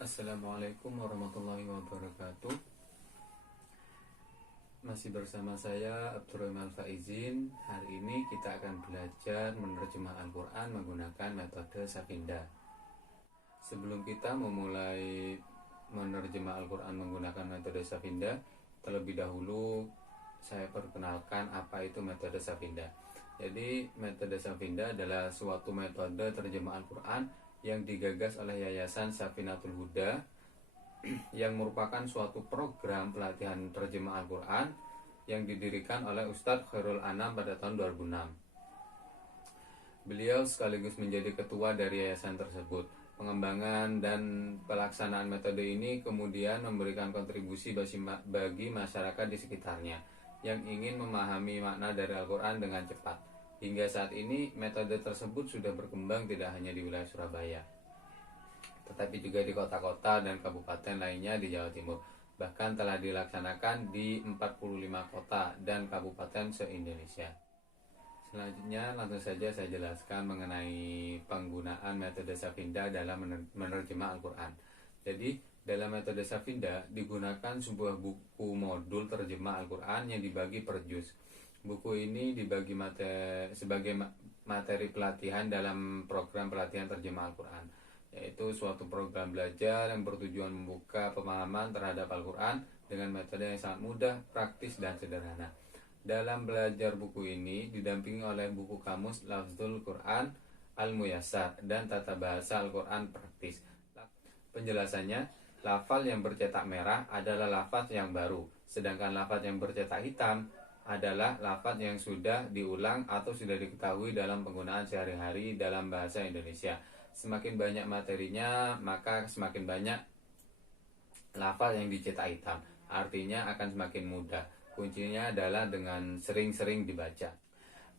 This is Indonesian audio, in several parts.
Assalamualaikum warahmatullahi wabarakatuh. Masih bersama saya Abdurrahman Faizin. Hari ini kita akan belajar menerjemah Al-Quran menggunakan metode Safinda. Sebelum kita memulai menerjemah Al-Quran menggunakan metode Safinda, terlebih dahulu saya perkenalkan apa itu metode Safinda. Jadi metode Safinda adalah suatu metode terjemah Al-Quran yang digagas oleh Yayasan Safinatul Huda yang merupakan suatu program pelatihan terjemah Al-Quran yang didirikan oleh Ustadz Khairul Anam pada tahun 2006. Beliau sekaligus menjadi ketua dari yayasan tersebut. Pengembangan dan pelaksanaan metode ini kemudian memberikan kontribusi bagi masyarakat di sekitarnya yang ingin memahami makna dari Al-Quran dengan cepat. Hingga saat ini metode tersebut sudah berkembang tidak hanya di wilayah Surabaya, tetapi juga di kota-kota dan kabupaten lainnya di Jawa Timur. Bahkan telah dilaksanakan di 45 kota dan kabupaten se-Indonesia. Selanjutnya langsung saja saya jelaskan mengenai penggunaan metode Safinda dalam menerjemah Al-Quran. Jadi dalam metode Safinda digunakan sebuah buku modul terjemah Al-Quran yang dibagi per juz. Buku ini dibagi sebagai materi pelatihan dalam program pelatihan terjemah Al-Quran, yaitu suatu program belajar yang bertujuan membuka pemahaman terhadap Al-Quran dengan metode yang sangat mudah, praktis, dan sederhana. Dalam belajar buku ini didampingi oleh buku kamus Lafzul Quran Al-Muyassar dan tata bahasa Al-Quran praktis. Penjelasannya, lafal yang bercetak merah adalah lafaz yang baru, sedangkan lafaz yang bercetak hitam adalah lafaz yang sudah diulang atau sudah diketahui dalam penggunaan sehari-hari dalam bahasa Indonesia. Semakin banyak materinya, maka semakin banyak lafaz yang dicetak hitam. Artinya akan semakin mudah. Kuncinya adalah dengan sering-sering dibaca.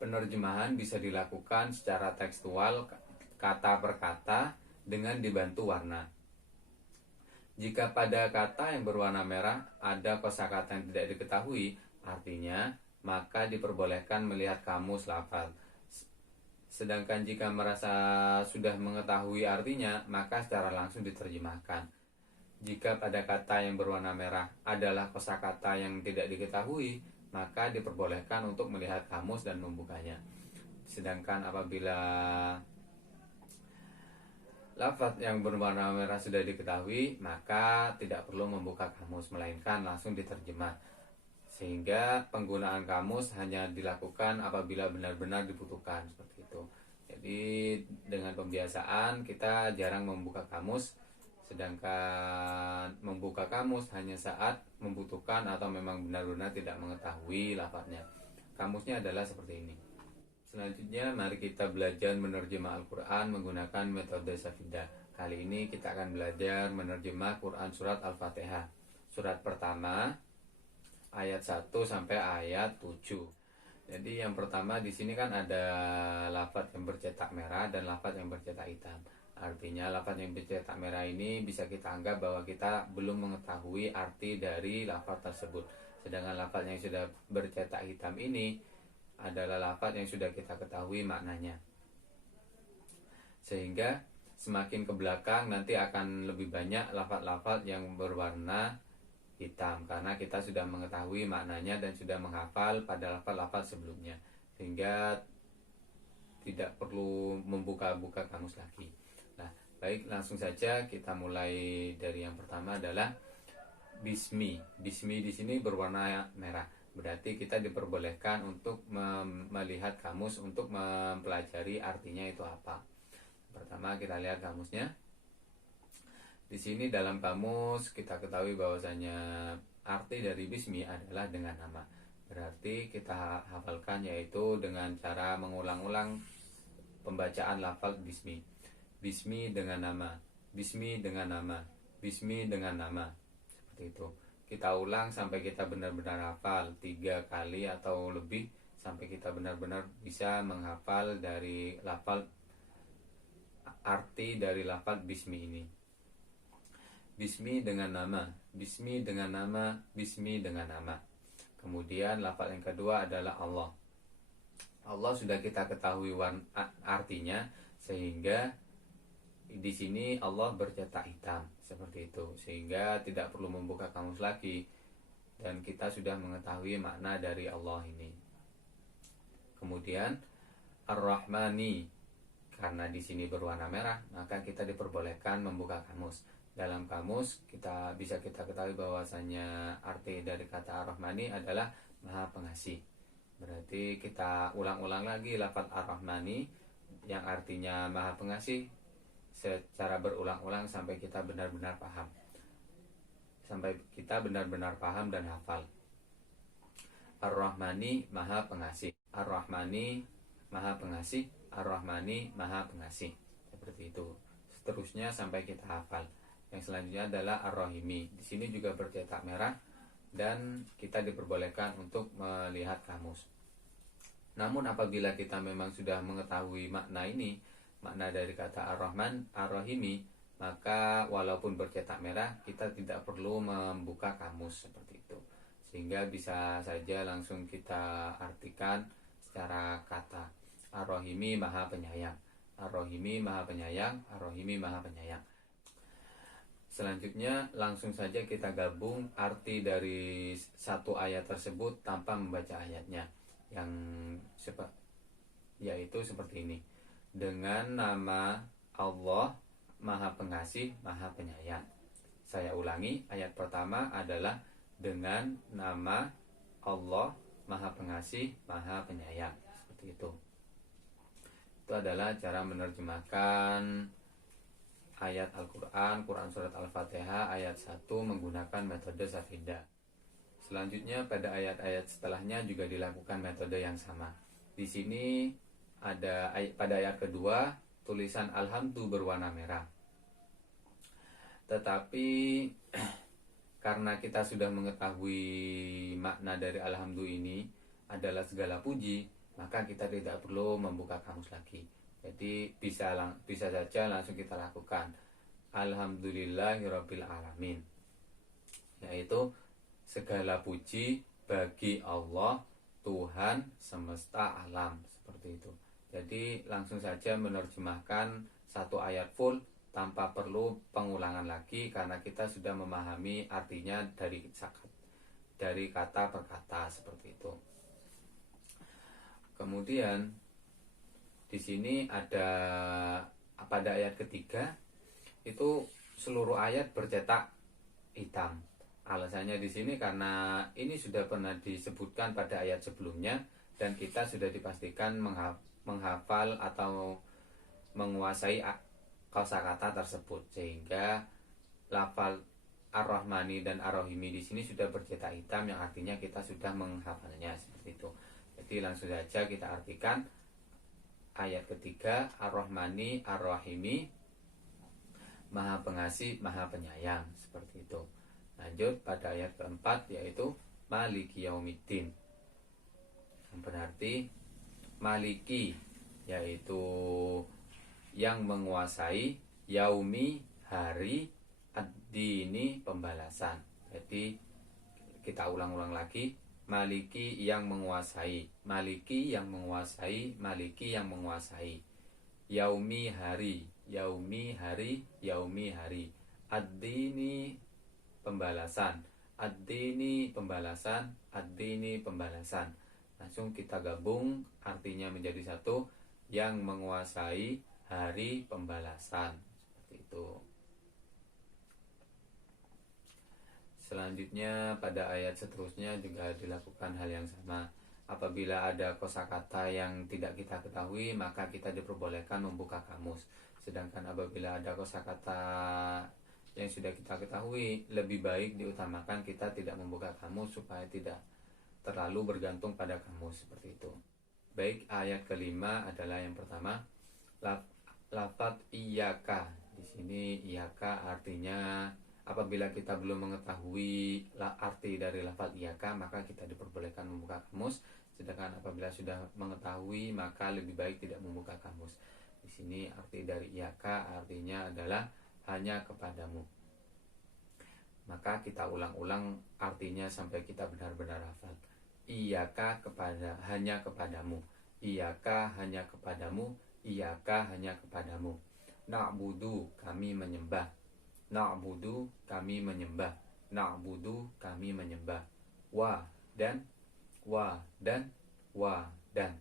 Penerjemahan bisa dilakukan secara tekstual, kata per kata, dengan dibantu warna. Jika pada kata yang berwarna merah ada kosakata yang tidak diketahui, artinya, maka diperbolehkan melihat kamus lafaz. Sedangkan jika merasa sudah mengetahui artinya, maka secara langsung diterjemahkan. Jika pada kata yang berwarna merah adalah kosakata yang tidak diketahui, maka diperbolehkan untuk melihat kamus dan membukanya. Sedangkan apabila lafaz yang berwarna merah sudah diketahui, maka tidak perlu membuka kamus, melainkan langsung diterjemah. Sehingga penggunaan kamus hanya dilakukan apabila benar-benar dibutuhkan, seperti itu. Jadi dengan pembiasaan kita jarang membuka kamus, sedangkan membuka kamus hanya saat membutuhkan atau memang benar-benar tidak mengetahui lafaznya. Kamusnya adalah seperti ini. Selanjutnya mari kita belajar menerjemah Al-Quran menggunakan metode Safinda. Kali ini kita akan belajar menerjemah Quran surat Al-Fatihah. Surat pertama ayat 1 sampai ayat 7. Jadi yang pertama di sini kan ada lafaz yang bercetak merah dan lafaz yang bercetak hitam. Artinya lafaz yang bercetak merah ini bisa kita anggap bahwa kita belum mengetahui arti dari lafaz tersebut. Sedangkan lafaz yang sudah bercetak hitam ini adalah lafaz yang sudah kita ketahui maknanya. Sehingga semakin ke belakang nanti akan lebih banyak lafaz-lafaz yang berwarna hitam karena kita sudah mengetahui maknanya dan sudah menghafal pada lafaz-lafaz sebelumnya, sehingga tidak perlu membuka-buka kamus lagi. Nah, baik, langsung saja kita mulai dari yang pertama adalah Bismi. Bismi di sini berwarna merah. Berarti kita diperbolehkan untuk melihat kamus untuk mempelajari artinya itu apa. Pertama kita lihat kamusnya. Di sini dalam kamus kita ketahui bahwasanya arti dari Bismi adalah dengan nama. Berarti kita hafalkan yaitu dengan cara mengulang-ulang pembacaan lafaz Bismi. Bismi dengan nama, Bismi dengan nama, Bismi dengan nama. Seperti itu. Kita ulang sampai kita benar-benar hafal 3 kali atau lebih, sampai kita benar-benar bisa menghafal dari lafaz, arti dari lafaz Bismi ini. Bismi dengan nama, Bismi dengan nama, Bismi dengan nama. Kemudian lafaz yang kedua adalah Allah. Allah sudah kita ketahui artinya, sehingga di sini Allah bercetak hitam seperti itu, sehingga tidak perlu membuka kamus lagi dan kita sudah mengetahui makna dari Allah ini. Kemudian Ar-Rahmani, karena di sini berwarna merah, maka kita diperbolehkan membuka kamus. Dalam kamus kita ketahui bahwasanya arti dari kata Ar-Rahmani adalah Maha Pengasih. Berarti kita ulang-ulang lagi lafaz Ar-Rahmani yang artinya Maha Pengasih secara berulang-ulang sampai kita benar-benar paham. Sampai kita benar-benar paham dan hafal. Ar-Rahmani Maha Pengasih. Ar-Rahmani Maha Pengasih. Ar-Rahmani Maha Pengasih. Seperti itu. Seterusnya sampai kita hafal. Yang selanjutnya adalah Ar-Rahimi. Di sini juga bercetak merah dan kita diperbolehkan untuk melihat kamus. Namun apabila kita memang sudah mengetahui makna ini, makna dari kata Ar-Rahman, Ar-Rahimi, maka walaupun bercetak merah, kita tidak perlu membuka kamus seperti itu. Sehingga bisa saja langsung kita artikan secara kata. Ar-Rahimi Maha Penyayang. Ar-Rahimi Maha Penyayang. Ar-Rahimi Maha Penyayang. Selanjutnya langsung saja kita gabung arti dari satu ayat tersebut tanpa membaca ayatnya, yaitu seperti ini. Dengan nama Allah Maha Pengasih, Maha Penyayang. Saya ulangi, ayat pertama adalah dengan nama Allah Maha Pengasih, Maha Penyayang. Seperti itu. Itu adalah cara menerjemahkan ayat Al-Quran, Quran Surat Al-Fatihah ayat 1 menggunakan metode Safida. Selanjutnya pada ayat-ayat setelahnya juga dilakukan metode yang sama. Di sini ada pada ayat kedua tulisan Alhamdu berwarna merah. Tetapi karena kita sudah mengetahui makna dari Alhamdu ini adalah segala puji, maka kita tidak perlu membuka kamus lagi. Jadi bisa saja langsung kita lakukan Alhamdulillahirabbil alamin, yaitu segala puji bagi Allah Tuhan semesta alam, seperti itu. Jadi langsung saja menerjemahkan satu ayat full tanpa perlu pengulangan lagi karena kita sudah memahami artinya dari kata per kata, seperti itu. Kemudian di sini ada pada ayat ketiga itu seluruh ayat bercetak hitam. Alasannya di sini karena ini sudah pernah disebutkan pada ayat sebelumnya dan kita sudah dipastikan menghafal atau menguasai kosakata tersebut, sehingga lafal Ar-Rahmani dan Ar-Rahimi di sini sudah bercetak hitam yang artinya kita sudah menghafalnya, seperti itu. Jadi langsung saja kita artikan ayat ketiga, Ar-Rahmani, Ar-Rahimi, Maha Pengasih, Maha Penyayang, seperti itu. Lanjut pada ayat keempat, yaitu Maliki Yaumiddin, yang berarti Maliki, yaitu yang menguasai, Yaumi, hari, Ad-dini, pembalasan. Jadi kita ulang-ulang lagi, Maliki yang menguasai, Maliki yang menguasai, Maliki yang menguasai. Yaumi hari, Yaumi hari, Yaumi hari. Ad-dini pembalasan, Ad-dini pembalasan, Ad-dini pembalasan. Langsung kita gabung artinya menjadi satu, yang menguasai hari pembalasan, seperti itu. Selanjutnya pada ayat seterusnya juga dilakukan hal yang sama. Apabila ada kosakata yang tidak kita ketahui, maka kita diperbolehkan membuka kamus. Sedangkan apabila ada kosakata yang sudah kita ketahui, lebih baik diutamakan kita tidak membuka kamus supaya tidak terlalu bergantung pada kamus, seperti itu. Baik, ayat kelima adalah yang pertama, lafaz iyyaka. Di sini iyyaka artinya apabila kita belum mengetahui arti dari lafaz iyyaka, maka kita diperbolehkan membuka kamus. Sedangkan apabila sudah mengetahui, maka lebih baik tidak membuka kamus. Di sini arti dari iyyaka artinya adalah hanya kepadamu. Maka kita ulang-ulang artinya sampai kita benar-benar hafal. Iyyaka hanya kepadamu. Iyyaka hanya kepadamu. Iyyaka hanya kepadamu. Na'budu, kami menyembah. Na'budu, kami menyembah. Na'budu, kami menyembah. Wa dan wa dan wa dan.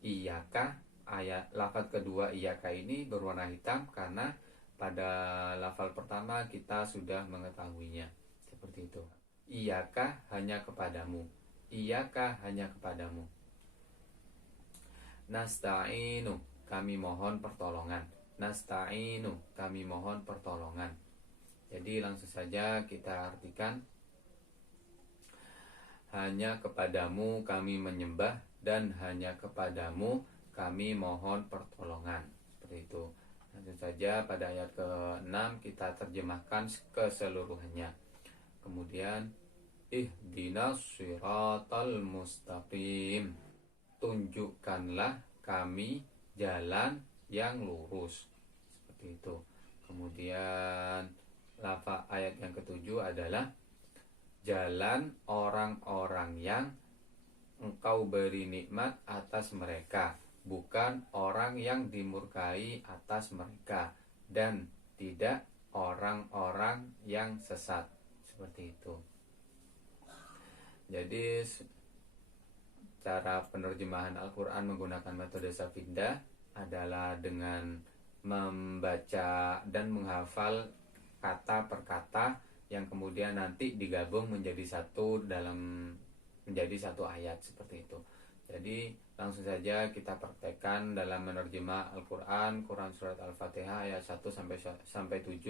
Iyaka, ayat lafaz kedua iyaka ini berwarna hitam karena pada lafal pertama kita sudah mengetahuinya. Seperti itu. Iyaka, hanya kepadamu. Iyaka, hanya kepadamu. Nasta'inu, kami mohon pertolongan. Nasta'inu, kami mohon pertolongan. Jadi langsung saja kita artikan, hanya kepadamu kami menyembah dan hanya kepadamu kami mohon pertolongan. Seperti itu. Langsung saja pada ayat ke-6 kita terjemahkan keseluruhannya. Kemudian ihdinas siratal mustaqim, tunjukkanlah kami jalan yang lurus. Seperti itu. Kemudian lafaz ayat yang ketujuh adalah jalan orang-orang yang engkau beri nikmat atas mereka, bukan orang yang dimurkai atas mereka, dan tidak orang-orang yang sesat. Seperti itu. Jadi cara penerjemahan Al-Quran menggunakan metode Safindah adalah dengan membaca dan menghafal kata per kata yang kemudian nanti digabung menjadi satu ayat seperti itu. Jadi langsung saja kita praktekkan dalam menerjemah Al-Quran, Quran surat Al-Fatihah ayat 1 sampai 7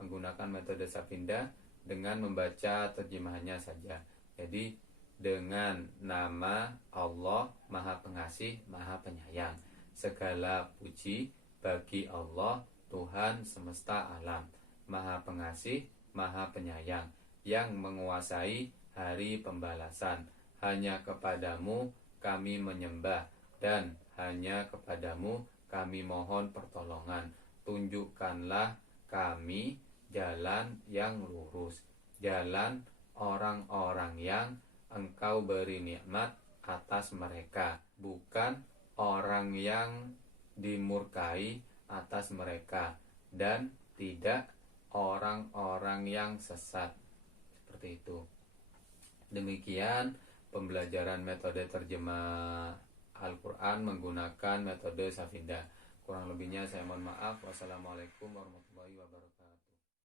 menggunakan metode Safindah dengan membaca terjemahannya saja. Jadi dengan nama Allah Maha Pengasih, Maha Penyayang. Segala puji bagi Allah, Tuhan semesta alam, Maha Pengasih, Maha Penyayang, yang menguasai hari pembalasan. Hanya kepadamu kami menyembah dan hanya kepadamu kami mohon pertolongan. Tunjukkanlah kami jalan yang lurus, jalan orang-orang yang engkau beri nikmat atas mereka, bukan orang yang dimurkai atas mereka, dan tidak orang-orang yang sesat. Seperti itu. Demikian pembelajaran metode terjemah Al-Quran menggunakan metode Safindah. Kurang lebihnya saya mohon maaf. Wassalamualaikum warahmatullahi wabarakatuh.